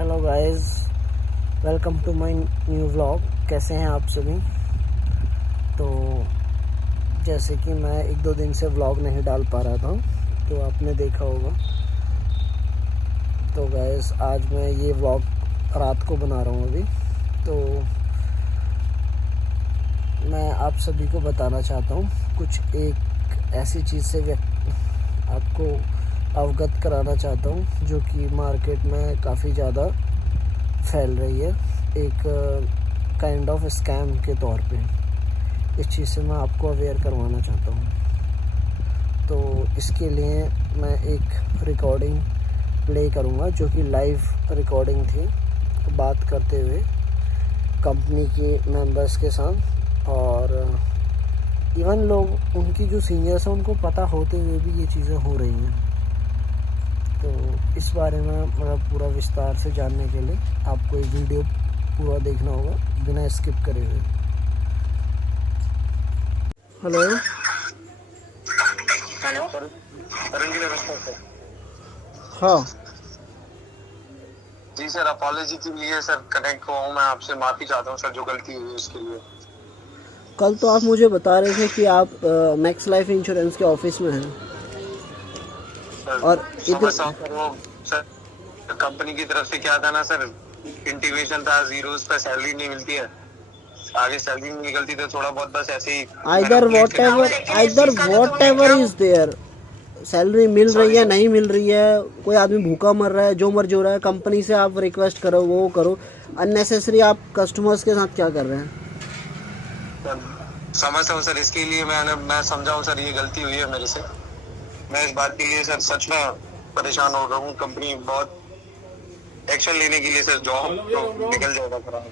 Hello guys, welcome to my new vlog. कैसे हैं आप सभी? तो जैसे कि मैं एक दो दिन से व्लॉग नहीं डाल पा रहा था, तो आपने देखा होगा। तो गाइस, आज मैं ये व्लॉग रात को बना रहा हूँ अभी। तो मैं आप सभी को बताना चाहता हूँ कुछ एक ऐसी चीज़ से आपको अवगत कराना चाहता हूँ जो कि मार्केट में काफ़ी ज़्यादा फैल रही है, एक काइंड ऑफ स्कैम के तौर पे। इस चीज़ से मैं आपको अवेयर करवाना चाहता हूँ। तो इसके लिए मैं एक रिकॉर्डिंग प्ले करूँगा जो कि लाइव रिकॉर्डिंग थी, बात करते हुए कंपनी के मेंबर्स के साथ। और इवन लोग, उनकी जो सीनियर्स हैं, उनको पता होते हुए भी ये चीज़ें हो रही हैं। तो इस बारे में मतलब पूरा विस्तार से जानने के लिए आपको ये वीडियो पूरा देखना होगा बिना स्किप करे हुए। हेलो हेलो करण जी, नमस्कार सर। हाँ जी सर, अपॉलॉजी के लिए सर कनेक्ट हुआ हूँ मैं आपसे। माफी चाहता हूँ सर जो गलती हुई उसके लिए। कल तो आप मुझे बता रहे थे कि आप मैक्स लाइफ इंश्योरेंस के ऑफिस में हैं सर और समझता हूँ सर, वो सर कंपनी की तरफ से क्या था ना सर, इंटीमेशन था जीरोस पे सैलरी नहीं मिलती है, आगे सैलरी नहीं निकलती, तो थोड़ा बहुत बस ऐसे ही either whatever is there, salary मिल रही है, नहीं मिल रही है, कोई आदमी भूखा मर रहा है, जो मर्जी हो रहा है, कंपनी से आप रिक्वेस्ट करो, वो करो। अननेसेसरी आप कस्टमर्स के साथ क्या कर रहे हैं? समझता हूँ सर, इसके लिए मैं समझा हूँ सर, ये गलती हुई है मेरे से। मैं इस बात के लिए सर सच में परेशान हो रहा हूँ। कंपनी बहुत एक्शन लेने के लिए सर, जॉब तो निकल जाएगा खराब।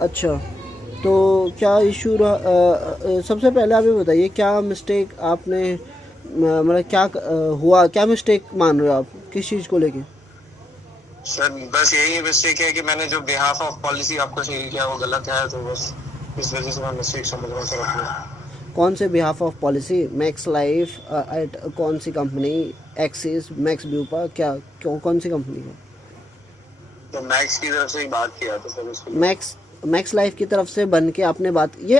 अच्छा, तो क्या इशू रहा? सबसे पहले आप ये बताइए, क्या मिस्टेक आपने मतलब क्या हुआ, क्या मिस्टेक मान रहे हो आप, किस चीज़ को लेके? सर बस यही मिस्टेक है कि मैंने जो बिहाफ ऑफ पॉलिसी आपको शेयर किया वो गलत है, तो बस इस वजह से मैं मिस्टेक समझ रहा हूँ सर अपनी। कौन से behalf of policy? Max life at कौन सी कंपनी? एक्सिस, मैक्स ब्यूपा, क्या कौन सी कंपनी है? तो मैक्स की तरफ से ही बात किया था सर उसके लिए। मैक्स लाइफ की तरफ से बन के आपने बात, ये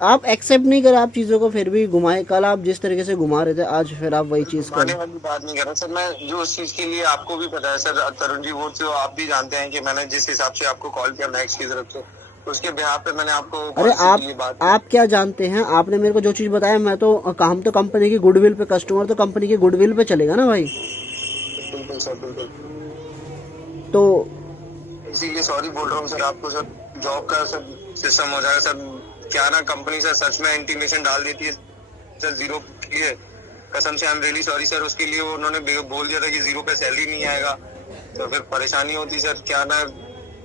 आप एक्सेप्ट नहीं करें, आप चीज़ों को फिर भी घुमाए। कल आप जिस तरीके से घुमा रहे थे, आज फिर आप वही चीज़ घुमाने करें। वाली बात नहीं कर रहा सर मैं, जो उस चीज के लिए आपको भी पता है सर तरुण जी, वो तो आप भी जानते हैं कि मैंने जिस हिसाब से आपको कॉल किया मैक्स की तरफ से, उसके बिहाफ पे मैंने आपको अरे पॉलिसी के लिए बात की। आप क्या जानते हैं? आपने मेरे को जो चीज़ बताया, मैं तो हम तो कंपनी की गुडविल पे, कस्टमर तो कंपनी की गुडविल पे चलेगा ना भाई। बिल्कुल सर, बिल्कुल। तो इसीलिए सॉरी बोल रहा हूँ सर आपको सर। जॉब का सर सिस्टम हो जाएगा सर, क्या ना कंपनी सर सच में इंटीमेशन डाल देती है सर जीरो के लिए। कसम से I am really sorry sir, उसके लिए उन्होंने बोल दिया था कि जीरो पे सैलरी नहीं आएगा, तो फिर परेशानी होती सर। क्या ना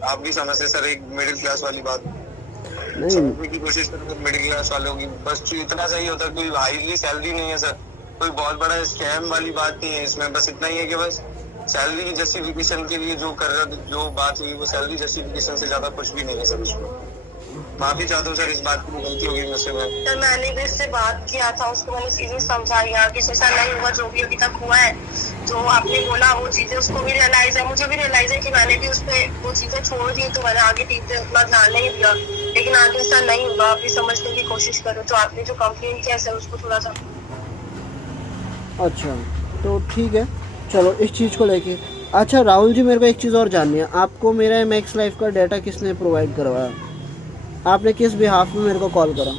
आप भी समझते सर, एक मिडिल क्लास वाली बात नहीं, समझने की कोशिश करो मिडिल क्लास वालों की। बस इतना सही होता, कोई हाईली सैलरी नहीं है सर, कोई बहुत बड़ा स्कैम वाली बात नहीं है इसमें। बस इतना ही है कि बस सैलरी की जस्टिफिकेशन के लिए जो कर रहा, जो बात हुई वो सैलरी जस्टिफिकेशन से ज्यादा कुछ भी नहीं है सर इसमें। माफी चाहता हूँ सर, इस बात की गलती होगी मुझसे। सर मैंने भी इससे बात किया था, उसको मैंने चीजें समझाया कि ऐसा नहीं हुआ जो भी अभी तक हुआ है। तो आपने बोला वो चीजें उसको भी रियलाइज है, मुझे भी रियलाइज है कि मैंने भी उस पर वो चीजें छोड़ दी, तो मैंने आगे टीम पे उतना ध्यान नहीं दिया। लेकिन आगे ऐसा नहीं होगा, आप भी समझने की कोशिश करो। तो आपने जो कंप्लेन किया सर, उसको थोड़ा सा। अच्छा, तो ठीक है, चलो इस चीज़ को लेके। अच्छा राहुल जी, मेरे को एक चीज़ और जाननी है, आपको मेरा मैक्स लाइफ का डाटा किसने प्रोवाइड करवाया? आपने किस बिहाफ में मेरे को कॉल करा?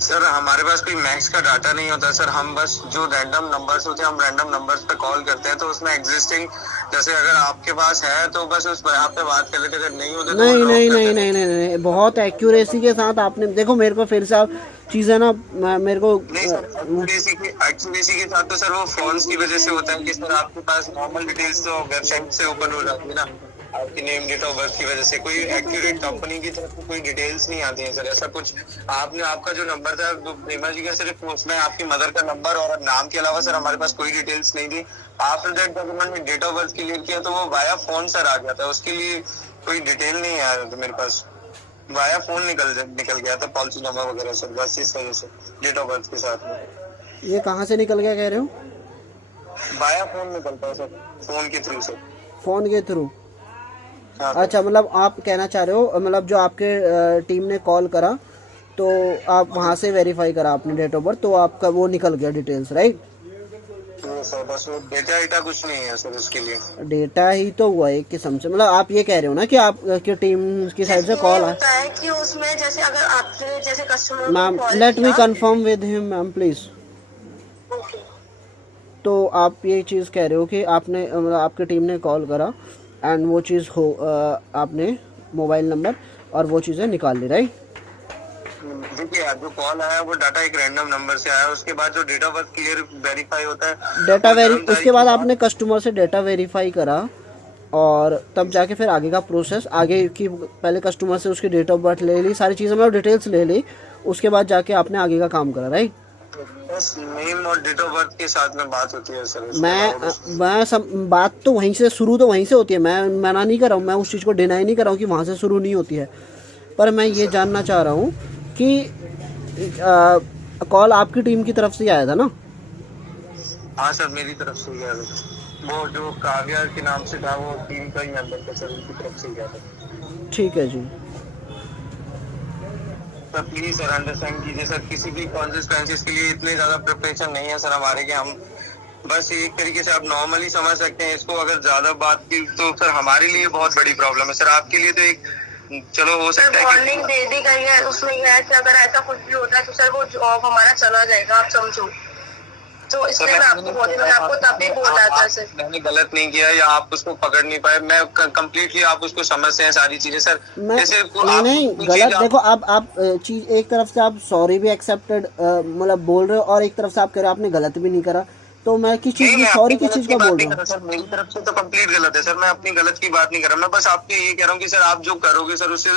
सर हमारे पास कोई मैक्स का डाटा नहीं होता सर, हम बस जो रैंडम नंबर्स होते हैं हम रैंडम नंबर्स पे कॉल करते हैं। तो उसमें एग्जिस्टिंग, जैसे अगर आपके पास है तो बस उस यहाँ पे बात कर लेते, अगर नहीं होते तो नहीं ड्रॉप नहीं कर नहीं देते। नहीं नहीं नहीं, बहुत एक्यूरेसी के साथ आपने, देखो मेरे को फिर से आप चीज़ें ना, मेरे को नहीं सर, एक्यूरेसी के साथ तो सर वो फॉर्म्स की वजह से होता है कि सर आपके पास नॉर्मल डिटेल्स तो वेबसाइट से ओपन हो जाती है ना, आपकी नेम डेट ऑफ बर्थ की वजह से। कोई एक्यूरेट कंपनी की तरफ से कोई डिटेल्स नहीं आती है सर, ऐसा कुछ। आपने आपका जो नंबर था वो प्रेमा जी का, सिर्फ उसमें आपकी मदर का नंबर और नाम के अलावा सर हमारे पास कोई डिटेल्स नहीं थी। आफ्टर दैट डॉक्यूमेंट में डेट ऑफ बर्थ क्लियर किया तो वो वाया फोन सर आ गया था, उसके लिए कोई डिटेल नहीं आया था मेरे पास, वाया फोन निकल गया था पॉलिसी नंबर वगैरह सर, बस इस वजह से डेट ऑफ बर्थ के साथ में। ये कहाँ से निकल गया कह रहे हो? बाया फोन निकलता है सर, फोन के थ्रू सर। फ़ोन के थ्रू? हाँ अच्छा, मतलब आप कहना चाह रहे हो, मतलब जो आपके टीम ने कॉल करा तो आप वहाँ से वेरीफाई करा आपने डेट ऑफ बर्थ, तो आपका वो निकल गया डिटेल्स, राइट? तो सर बस वो डेटा वेटा कुछ नहीं है सर उसके लिए। डेटा ही तो हुआ एक किस्म से, मतलब आप ये कह रहे हो ना कि आप की टीम की साइड से कॉल आया। होता है कि उसमें जैसे अगर आपने जैसे customer ma'am let me confirm with him ma'am please. तो आप ये चीज़ कह रहे हो कि आपने मतलब आपकी टीम ने कॉल करा एंड वो चीज़ हो आपने मोबाइल नंबर और वो चीज़ें निकाल ली, राइट? देखिए यार, जो कॉल आया वो डाटा एक रैंडम नंबर से आया, उसके बाद जो डेटा बर्थ क्लियर वेरीफाई होता है डेटा वो वेरी कर्मचारी उसके बाद की आपने कस्टमर से डेटा वेरीफाई करा और तब जाके फिर आगे का प्रोसेस आगे की, पहले कस्टमर से उसकी डेट ऑफ बर्थ ले ली, सारी चीज़ें मतलब डिटेल्स ले ली, उसके बाद जाके आपने आगे का काम करा, राइट? बस नेम और डेट ऑफ बर्थ के साथ में बात होती है सर उसके मैं बाद सब बात तो वहीं से शुरू, तो वहीं से होती है, मैं मना नहीं कर रहा हूँ, मैं उस चीज़ को डिनाई नहीं कर रहा हूँ कि वहाँ से शुरू नहीं होती है, पर मैं ये जानना चाह रहा हूँ कि कॉल आपकी टीम की तरफ से ही आया था ना? हाँ सर, मेरी तरफ से गया था। वो जो काव्या के नाम से था वो टीम का ही मेंबर था सर, उनकी तरफ से गया था। ठीक है जी। सर प्लीज सर अंडरस्टैंड कीजिए सर, किसी भी कॉन्सिस्टेंसीज के लिए इतने ज्यादा प्रिपरेशन नहीं है सर हमारे के। हम बस एक तरीके से आप नॉर्मली समझ सकते हैं इसको, अगर ज्यादा बात की तो सर हमारे लिए बहुत बड़ी प्रॉब्लम है सर, आपके लिए तो एक चलो हो सकता है वार्निंग दे दी गई है, उसमें यह है कि अगर ऐसा कुछ भी होता है तो सर वो जॉब हमारा चला जाएगा, आप समझो। तो इसलिए मैं आपको तभी बोला था सर। मैंने गलत नहीं किया या आप उसको पकड़ नहीं पाए, मैं कंप्लीटली आप उसको समझते हैं सारी चीजें सर। मैं जैसे नहीं गलत, देखो आप चीज एक तरफ से आप सॉरी भी एक्सेप्टेड मतलब बोल रहे हो और एक तरफ से आप कह रहे हो आपने गलत भी नहीं करा, तो मैं किस चीज की सॉरी किस चीज का बोल रहा हूँ? सर मेरी तरफ से तो कंप्लीट गलत है सर, मैं अपनी गलत की बात नहीं कर रहा, मैं बस आपको ये कह रहा हूँ कि सर आप जो करोगे सर उससे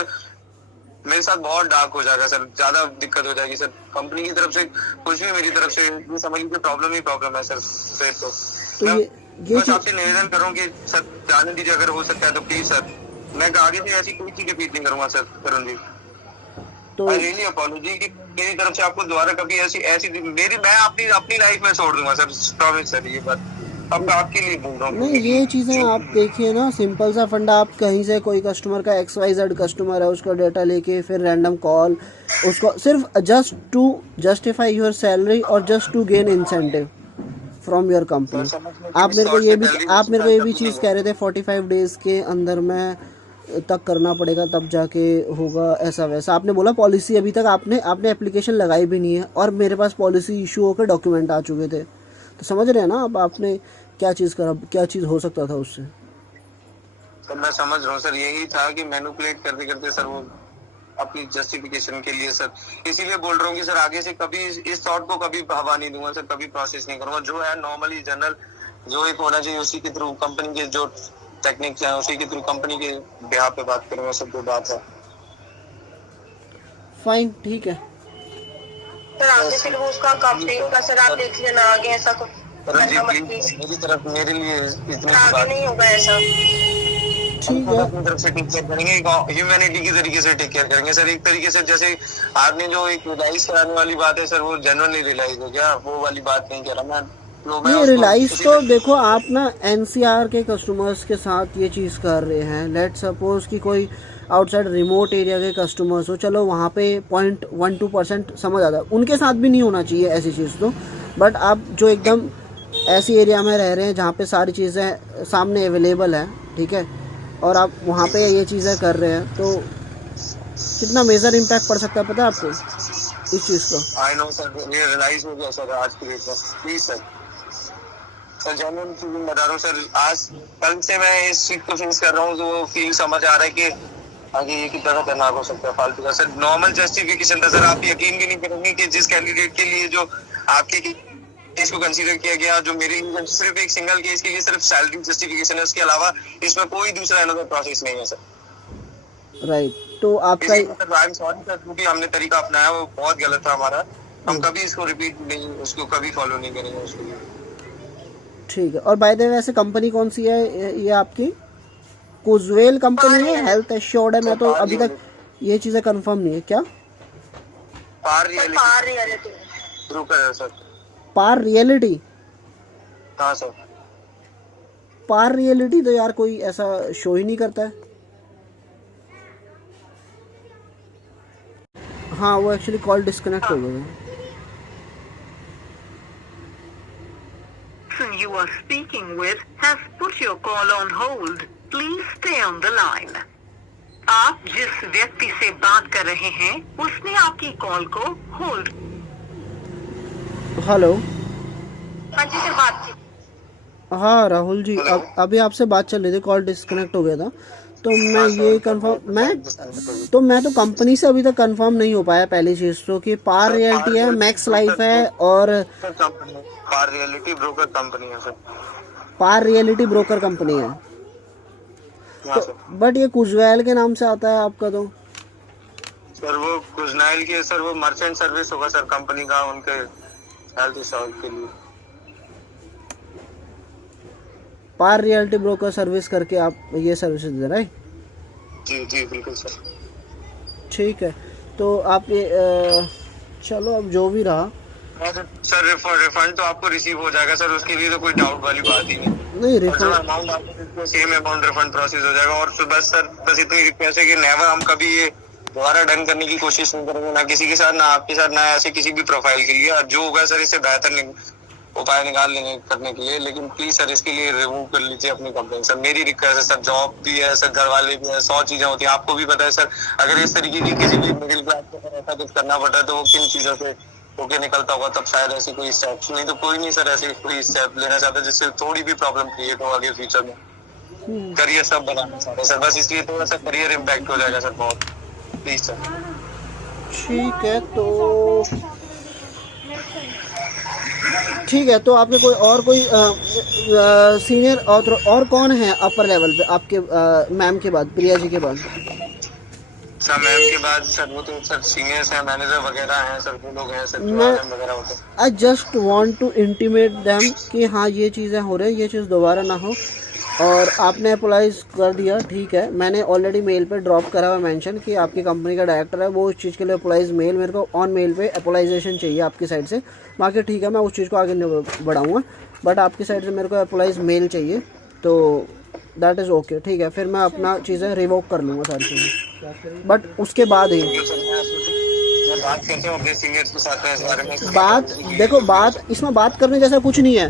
मेरे साथ बहुत डार्क हो जाएगा सर, ज्यादा दिक्कत हो जाएगी सर। कंपनी की तरफ से कुछ भी मेरी तरफ से ये समझ लीजिए प्रॉब्लम ही प्रॉब्लम है सर। फिर तो मैं बस आपसे निवेदन करूँ कि सर जाने दीजिए, अगर हो सकता है तो प्लीज सर। मैं आगे से ऐसी कोई चीज रिपीट नहीं करूंगा सर करुण जी। तो आई रियली अपॉलॉजी कि मेरी तरफ से आपको दोबारा कभी ऐसी मैं अपनी लाइफ में छोड़ दूंगा सर, प्रॉमिस सर, ये बात अब आपके लिए बोल रहा हूँ। नहीं, ये चीज़ें आप देखिए ना, सिंपल सा फंडा, आप कहीं से कोई कस्टमर का XYZ कस्टमर है, उसका डेटा लेके फिर रैंडम कॉल, उसको सिर्फ just to justify your salary और just to gain incentive from your company. आप मेरे को ये भी चीज़ कह रहे थे 45 डेज़ के अंदर में तक करना पड़ेगा तब जाके होगा ऐसा वैसा। आपने बोला पॉलिसी अभी तक आपने एप्लीकेशन लगाई भी नहीं है और मेरे पास पॉलिसी इशू होकर डॉक्यूमेंट आ चुके थे, तो समझ रहे हैं ना अब आपने क्या चीज़ करा, क्या चीज़ हो सकता था उससे। सर मैं समझ रहा हूँ सर, यही था कि मैनिपुलेट करते करते सर वो अपनी जस्टिफिकेशन के लिए सर, इसीलिए बोल रहा हूँ कि सर आगे से कभी इस थॉट को कभी हवा नहीं दूंगा सर, कभी प्रोसेस नहीं करूंगा। जो है नॉर्मली जनरल जो एक होना चाहिए उसी के थ्रू, कंपनी के जो टेक्निक्स हैं उसी के थ्रू कंपनी के बिहाफ पे बात करूंगा सर, जो बात है। फाइन, ठीक है सर आगे फिर वो उसका कंप्लेंट का सर आप देख लेना, आगे ऐसा कुछ मेरी तरफ मेरे लिए इतनी आगे नहीं होगा ऐसा। ठीक है, अपनी तरफ से टेक केयर करेंगे, ह्यूमैनिटी की तरीके से टेक केयर करेंगे सर। एक तरीके से जैसे आपने जो एक रियलाइज कराने वाली बात है सर, वो जेन्युइनली रियलाइज हो गया, वो वाली बात नहीं कह रहा मैं। ये रियलाइज तो देखो आप ना NCR के कस्टमर्स के साथ ये चीज़ कर रहे हैं। लेट सपोज कि कोई आउटसाइड रिमोट एरिया के कस्टमर्स हो, चलो वहाँ पे 0.12% समझ आता है, उनके साथ भी नहीं होना चाहिए ऐसी चीज़ तो। बट आप जो एकदम ऐसी एरिया में रह रहे हैं जहाँ पे सारी चीज़ें सामने अवेलेबल है, ठीक है, और आप वहाँ पे ये चीज़ें कर रहे हैं, तो कितना मेजर इम्पैक्ट पड़ सकता है पता है आपको इस चीज़ का? आई नो सर, ये रियलाइज हो गया सर आज की डेट में। प्लीज सर जेन्युइन फीलिंग बता रहा हूँ सर, आज कल से मैं इस चीज को फेस कर रहा हूँ, तो फील समझ आ रहा है कि आगे ये कितना खतरनाक हो सकता है फालतू का। सर नॉर्मल जस्टिफिकेशन था सर, आप यकीन भी नहीं करेंगे कि जिस कैंडिडेट के लिए जो आपके केस को कंसीडर किया गया, जो मेरे सिर्फ एक सिंगल केस के लिए सिर्फ सैलरी जस्टिफिकेशन है, उसके अलावा इसमें कोई दूसरा अनदर प्रोसेस नहीं है सर। राइट, तो आपका सॉरी सर, क्योंकि हमने तरीका अपनाया वो बहुत गलत था हमारा, हम कभी इसको रिपीट नहीं, उसको कभी फॉलो नहीं करेंगे उसके लिए। ठीक है। और बाय द वे वैसे कंपनी कौन सी है ये आपकी? कुजवेल कंपनी है, हेल्थ एश्योर्ड है? मैं तो अभी तक ये चीज़ें कंफर्म नहीं है। क्या पार रियलिटी ब्रोकर है सर। पार रियलिटी? हाँ सर। पार रियलिटी तो यार कोई ऐसा शो ही नहीं करता है। हाँ वो एक्चुअली कॉल डिस्कनेक्ट हो गया। person you are speaking with has put your call on hold. Please stay on the line. आप जिस व्यक्ति से बात कर रहे हैं उसने आपकी कॉल को होल्ड। हेलो। हाँ जी सर, बात की। हाँ राहुल जी, अभी आपसे बात चल रही थी, कॉल डिस्कनेक्ट हो गया था। तो मैं ये कंफर्म मैं तो कंपनी से अभी तक कंफर्म नहीं हो पाया पहली चीज तो कि पार रियलिटी है, मैक्स लाइफ है और पार रियलिटी ब्रोकर कंपनी है सर। पार रियलिटी ब्रोकर कंपनी है तो, बट ये कुजवेल के नाम से आता है आपका तो। सर वो कुजनाइल के सर वो मर्चेंट सर्विस होगा सर कंपनी का, उनके हेल्थ इंश्योरेंस के लिए। पार रियलिटी ब्रोकर सर्विस करके आप ये सर्विसेज दे रहे हैं? जी जी बिल्कुल सर। ठीक है, तो आप ये चलो अब जो भी रहा सर रिफंड तो आपको रिसीव हो जाएगा सर, उसके लिए तो कोई डाउट वाली बात ही नहीं। रिफंड अमाउंट आपको सेम अमाउंट रिफंड प्रोसेस हो जाएगा। और बस सर बस इतनी रिक्वेस्ट है कि नेवर हम कभी ये दोबारा डन करने की कोशिश नहीं करेंगे, ना किसी के साथ, ना आपके साथ, ना ऐसे किसी भी प्रोफाइल के लिए। जो होगा सर इससे बेहतर उपाय निकाल लेंगे करने के लिए, लेकिन प्लीज सर इसके लिए रिमूव कर लीजिए अपनी कंप्लेंट सर। मेरी रिक्वेस्ट है सर, जॉब भी है सर, घर वाले भी है, 100 चीजें होती है, आपको भी पता है सर। अगर इस तरीके की किसी भी मिडिल क्लास को ऐसा कुछ करना पड़ता है तो वो किन चीजों से होके निकलता होगा, तब शायद ऐसी कोई स्टेप नहीं तो कोई नहीं सर ऐसे कोई स्टेप लेना चाहता जिससे थोड़ी भी प्रॉब्लम क्रिएट हो आगे फ्यूचर में। करियर सब बनाना चाहते सर, बस इसलिए थोड़ा सा करियर इम्पैक्ट हो जाएगा सर बहुत, प्लीज सर। ठीक है तो ठीक है, तो आपके कोई सीनियर और कौन है अपर लेवल पे आपके मैम के बाद, प्रिया जी के बाद? सर मैम के बाद सर वो तो सर सीनियर्स हैं, मैनेजर वगैरह हैं सर, वो लोग हैं सर वगैरह होते हैं। I just want to intimate them कि हाँ ये चीज़ें हो रही है, ये चीज़ दोबारा ना हो। और आपने अप्लाइज कर दिया, ठीक है, मैंने ऑलरेडी मेल पे ड्रॉप करा हुआ मेंशन कि आपकी कंपनी का डायरेक्टर है, वो उस चीज़ के लिए अप्लाइज मेल मेरे को ऑन मेल पे अप्लाइजेशन चाहिए आपकी साइड से। बाकी ठीक है, मैं उस चीज़ को आगे नहीं बढ़ाऊँगा, बट आपकी साइड से मेरे को अप्लाइज मेल चाहिए, तो दैट इज़ ओके। ठीक है, फिर मैं अपना चीज़ें रिवोक कर लूँगा सारी चीज़ें, बट उसके बाद ही बात करते हैं अपने सीनियर्स के साथ इस बारे में। बात देखो, बात इसमें बात करने जैसा कुछ नहीं है।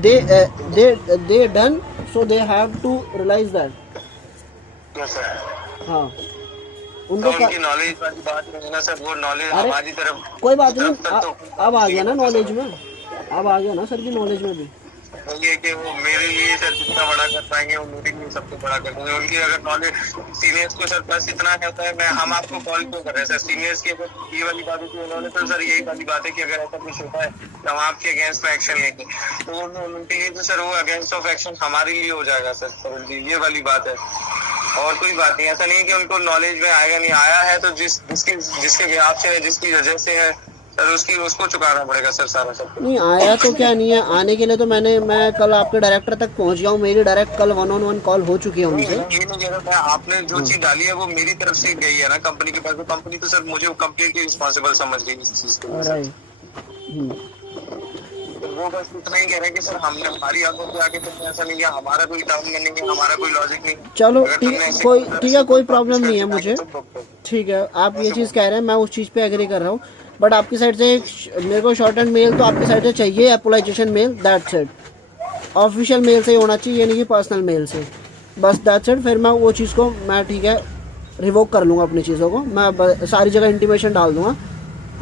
दे done, so they have to realize that। yes sir। हाँ उनको उनकी नॉलेज वाली बात नहीं ना सर, वो नॉलेज हमारी तरफ कोई बात नहीं, अब आ गया ना नॉलेज में, अब आ गया ना सर की नॉलेज में भी। ये कि वो मेरे लिए सर जितना बड़ा कर पाएंगे वो मेरे लिए सबको बड़ा कर देंगे। उनकी अगर नॉलेज सीनियर्स को सर बस इतना होता है, हम आपको कॉल क्यों कर रहे हैं सर, सीनियर्स की अगर ये वाली बात होती है उन्होंने तो सर यही वाली बात है कि अगर ऐसा कुछ होता है तो हम आपके अगेंस्ट में एक्शन लेंगे, तो उनके लिए तो सर वो अगेंस्ट ऑफ एक्शन हमारे लिए हो जाएगा सर। सर ये वाली बात है और कोई बात नहीं। ऐसा नहीं है कि उनको नॉलेज में आएगा, नहीं आया है तो जिसके बिहाफ से है, जिसकी वजह से है सर, उसको चुकाना पड़ेगा सर सारा सब। नहीं आया तो क्या नहीं है, आने के लिए तो मैं कल आपके डायरेक्टर तक पहुंच गया हूँ, मेरी डायरेक्ट कल 1-on-1 कॉल हो चुकी है उनसे। ये नहीं कह रहा, आपने जो चीज डाली है वो मेरी तरफ से गई है ना कंपनी के पास, तो कंपनी तो सर मुझे कंप्लीटली रिस्पॉन्सिबल समझ गई इस चीज के लिए। वो बस इतना ही कह रहे हैं कि सर हमने हमारी आंखों पे आके तुमने ऐसा नहीं किया, हमारा कोई टर्म में नहीं है, हमारा कोई लॉजिक नहीं। चलो ठीक है, कोई प्रॉब्लम नहीं है मुझे, ठीक है, आप ये चीज़ कह रहे हैं, मैं उस चीज़ पे एग्री कर रहा हूँ, बट आपकी साइड से मेरे को शॉर्ट एंड मेल तो आपकी साइड से चाहिए, apologization mail, that's it. Official mail से ही होना चाहिए, नहीं कि पर्सनल मेल से, बस दैट्स इट। फिर मैं वो चीज़ को मैं ठीक है रिवोक कर लूँगा, अपनी चीज़ों को मैं सारी जगह इंटीमेशन डाल दूँगा,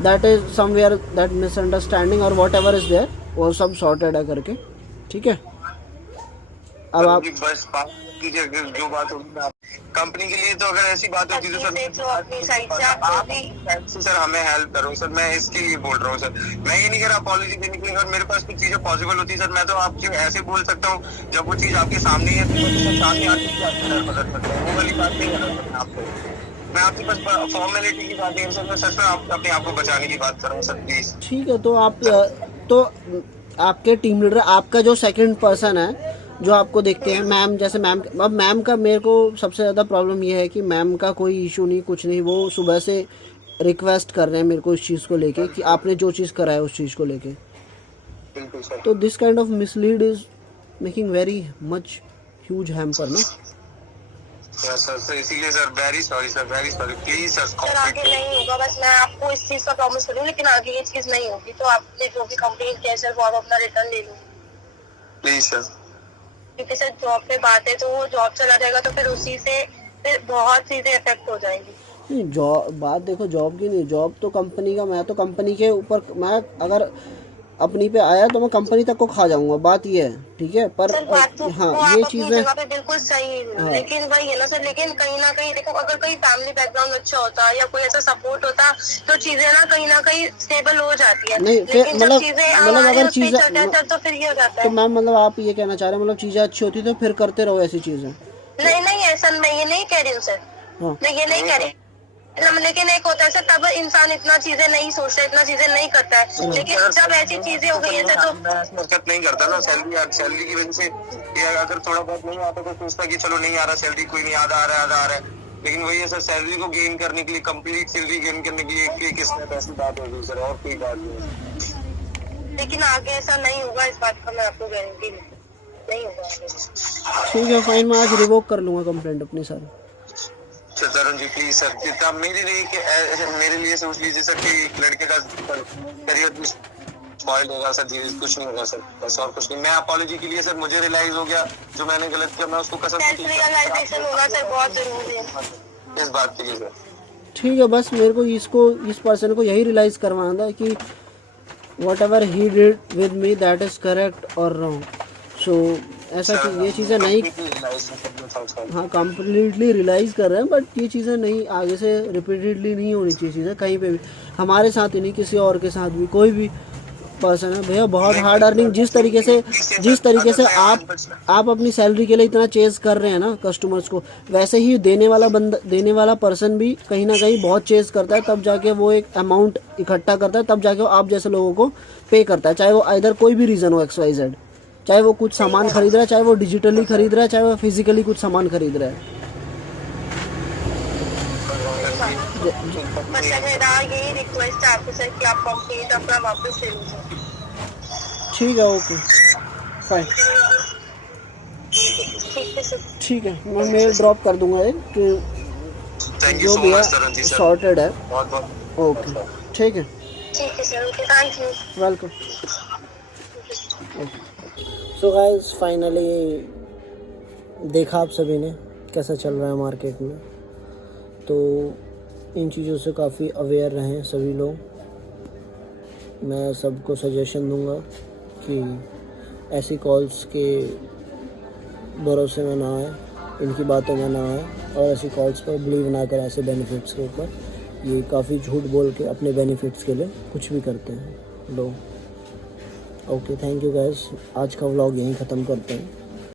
that is somewhere that misunderstanding और वॉट एवर इज़ देयर, वो सब सॉर्टेड है करके, ठीक है। अब आप बस बात कीजिए, जो बात होगी कंपनी के लिए, तो अगर ऐसी बात होती तो सर हमें हेल्प करो सर, मैं इसके लिए बोल रहा हूँ सर। मैं ये नहीं कह रहा अपॉलॉजी देने के लिए, अगर मेरे पास कुछ चीजें पॉसिबल होती है सर, मैं तो आपको ऐसे बोल सकता हूँ जब वो चीज आपके सामने है तो सामने आके मदद करता हूँ, वो वाली बात नहीं कर रहा आपको। मैं आपके पास फॉर्मेलिटी की बात नहीं सर, मैं सच में अपने आप को बचाने की बात कर रहा हूँ सर, प्लीज। ठीक है, तो आपके टीम लीडर, आपका जो सेकंड पर्सन है जो आपको देखते हैं, मैम, जैसे मैम, अब मैम का मेरे को सबसे ज़्यादा प्रॉब्लम ये है कि मैम का कोई इशू नहीं, कुछ नहीं, वो सुबह से रिक्वेस्ट कर रहे हैं मेरे को इस चीज़ को लेके कि आपने जो चीज़ करा है उस चीज़ को लेके। बिल्कुल सर। तो this kind of mislead is making very much huge hamper ना। सर सर इसीलिए sir very sorry please sir. Sir आगे नहीं होगा, बस मैं आपको इस चीज का प्रॉमिस करूँ, लेकिन आगे ये चीज नहीं होगी। तो आपने जो भी कंप्लेंट किया सर वो आप अपना रिटर्न ले लो प्लीज सर। क्योंकि सर जॉब पे बात है, तो वो जॉब चला जाएगा तो फिर उसी से फिर बहुत चीजें इफेक्ट हो जाएंगी। नहीं जॉब बात देखो जॉब की नहीं, जॉब तो कंपनी का, मैं तो कंपनी के ऊपर, मैं अगर अपनी पे आया तो मैं कंपनी तक को खा जाऊंगा, बात ये है, ठीक है। पर सर बात तो हाँ वो ये आप अपनी चीज़ें जगह पे बिल्कुल सही है, हाँ। लेकिन वही है ना सर, लेकिन कहीं ना कहीं देखो, अगर कोई फैमिली बैकग्राउंड अच्छा होता या कोई ऐसा सपोर्ट होता तो चीजें ना कहीं स्टेबल हो जाती है। नहीं, फिर लेकिन जब मतलब चीजें अगर हमारे उस पे चीज़ें चलते हैं सर, तो फिर ये हो जाता तो है। मैम मतलब आप ये कहना चाह रहे हैं मतलब चीज़ें अच्छी होती तो फिर करते रहो ऐसी चीज़ें। नहीं ऐसा मैं ये नहीं कह रही हूँ सर, हाँ मैं ये नहीं कह रही, लेकिन एक होता है सर, तब इंसान इतना चीजें नहीं सोचता, इतना चीजें नहीं करता है। लेकिन जब ऐसी चीजें हो गई है सर, तो हरकत नहीं करता ना सैलरी की वजह से। ये अगर थोड़ा बहुत नहीं आता तो सोचता कि चलो नहीं आ रहा सैलरी, कोई नहीं, आधा आ रहा है। लेकिन वही है सर, सैलरी को गेन करने के लिए, कंप्लीट सैलरी गेन करने के लिए किसने पैसे बात होगी सर, और कोई बात नहीं। लेकिन आगे ऐसा नहीं होगा, इस बात का मैं आपको गारंटी नहीं होगा आगे। ठीक है फाइन, मैं आज रिवोक कर लूँगा कंप्लेंट अपनी सारी। तरुण जी प्लीज सर, जितना मेरे लिए सोच लीजिए सर कि एक लड़के का करियर भी स्पॉइल होगा सर जी, कुछ नहीं होगा सर, बस और कुछ नहीं। मैं अपॉलॉजी के लिए सर, मुझे रियलाइज हो गया जो मैंने गलत किया, मैं उसको कसम सेल्फ रियलाइजेशन होना सर बहुत जरूरी है इस बात के लिए सर। ठीक है, बस मेरे को इस पर्सन को यही रियलाइज़ करवाना था कि what ever he did with me that is correct और रॉन्ग। सो ऐसा कि ये चीज़ें नहीं, हाँ कम्प्लीटली रियलाइज़ कर रहे हैं, बट ये चीज़ें नहीं आगे से रिपीटेडली नहीं होनी चाहिए चीज़ें कहीं पे भी, हमारे साथ ही नहीं किसी और के साथ भी, कोई भी पर्सन है भैया। बहुत हार्ड अर्निंग, जिस तरीके से आप अपनी सैलरी के लिए इतना चेज़ कर रहे हैं ना कस्टमर्स को, वैसे ही देने वाला पर्सन भी कहीं ना कहीं बहुत चेज़ करता है, तब जाके वो एक अमाउंट इकट्ठा करता है, तब जाके वो आप जैसे लोगों को पे करता है, चाहे वो आइदर कोई भी रीज़न हो XYZ, चाहे वो कुछ सामान खरीद रहा है, चाहे वो डिजिटली खरीद रहा है, चाहे वो फिजिकली कुछ सामान खरीद रहा है। बस मेरा यही रिक्वेस्ट है आपको सर कि आप कंप्लीट अपना वापस ले लीजिए। ठीक है, ओके फाइन, ठीक है सर। ठीक है, मैं मेल ड्रॉप कर दूंगा एक कि थैंक यू जो सो भी है much Tarun ji sir, sorted है। बहुत ओके ठीक है, ठीक है sir, okay, thank you. Welcome. So guys finally देखा आप सभी ने कैसा चल रहा है मार्केट में, तो इन चीज़ों से काफ़ी अवेयर रहें सभी लोग। मैं सबको सजेशन दूंगा कि ऐसी कॉल्स के भरोसे में ना आए, इनकी बातों में ना आए, और ऐसी कॉल्स पर बिलीव ना करें ऐसे बेनिफिट्स के ऊपर। ये काफ़ी झूठ बोल के अपने बेनिफिट्स के लिए कुछ भी करते हैं लोग। ओके थैंक यू गाइस, आज का व्लॉग यहीं ख़त्म करते हैं।